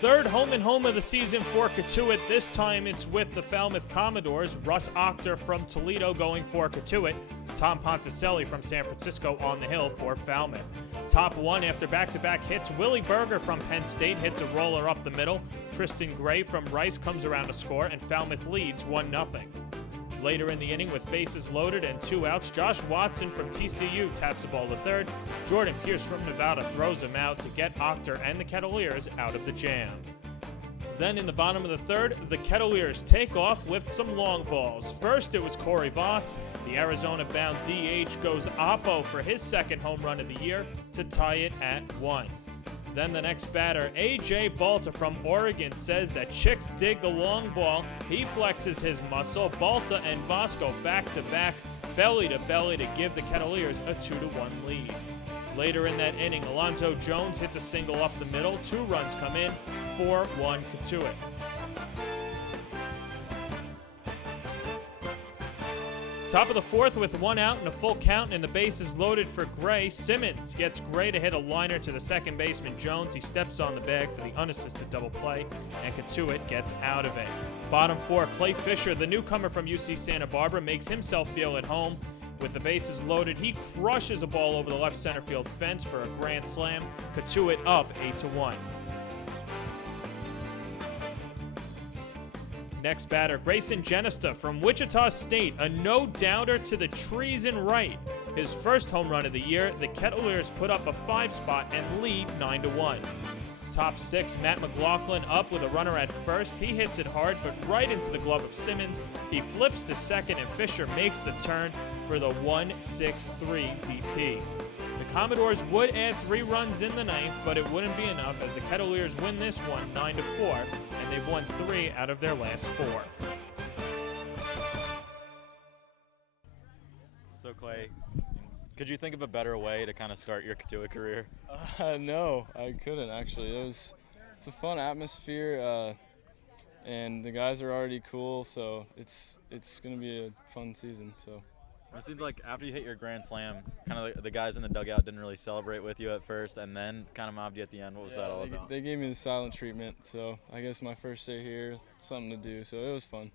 Third home and home of the season for Cotuit. This time it's with the Falmouth Commodores. Russ Octor from Toledo going for Cotuit. Tom Ponticelli from San Francisco on the hill for Falmouth. Top one after back-to-back hits. Willie Berger from Penn State hits a roller up the middle. Tristan Gray from Rice comes around to score, and Falmouth leads 1-0. Later in the inning, with bases loaded and 2 outs, Josh Watson from TCU taps the ball to third. Jordan Pierce from Nevada throws him out to get Octor and the Kettleers out of the jam. Then in the bottom of the third, the Kettleers take off with some long balls. First, it was Corey Voss. The Arizona-bound DH goes oppo for his second home run of the year to tie it at 1. Then the next batter, A.J. Balta from Oregon, says that chicks dig the long ball. He flexes his muscle. Balta and Voss go back-to-back, belly-to-belly to give the Kettleers a 2-1 lead. Later in that inning, Alonzo Jones hits a single up the middle. 2 runs come in, 4-1 Cotuit. Top of the fourth with 1 out and a full count and the bases loaded for Gray. Simmons gets Gray to hit a liner to the second baseman Jones. He steps on the bag for the unassisted double play, and Cotuit gets out of it. Bottom four, Clay Fisher, the newcomer from UC Santa Barbara, makes himself feel at home. With the bases loaded, he crushes a ball over the left center field fence for a grand slam. Cotuit up 8-1. Next batter, Grayson Genesta from Wichita State, a no-doubter to the trees and right. His first home run of the year, the Kettleers put up a 5 spot and lead 9-1. Top 6, Matt McLaughlin up with a runner at first. He hits it hard, but right into the glove of Simmons. He flips to second, and Fisher makes the turn for the 1-6-3 DP. The Commodores would add 3 runs in the ninth, but it wouldn't be enough as the Kettleers win this one 9-4, and they've won 3 out of their last 4. So Clay, could you think of a better way to kind of start your Cotuit career? No, I couldn't actually. It's a fun atmosphere, and the guys are already cool, so it's going to be a fun season. So. It seemed like after you hit your grand slam, kind of the guys in the dugout didn't really celebrate with you at first, and then kind of mobbed you at the end. What was that all about? They gave me the silent treatment, so I guess my first day here, something to do, so it was fun.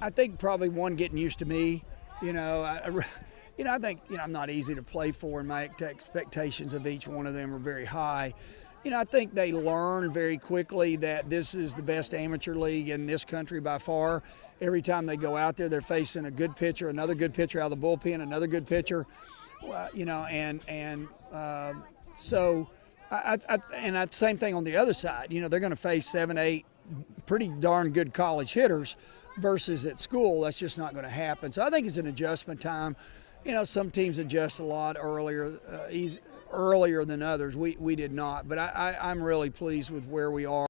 I think probably one getting used to me. I think I'm not easy to play for, and my expectations of each one of them are very high. I think they learn very quickly that this is the best amateur league in this country by far. Every time they go out there, they're facing a good pitcher, another good pitcher out of the bullpen, another good pitcher, so same thing on the other side. They're going to face 7, 8 pretty darn good college hitters versus at school. That's just not going to happen. So I think it's an adjustment time. Some teams adjust a lot earlier than others. We did not, but I'm really pleased with where we are.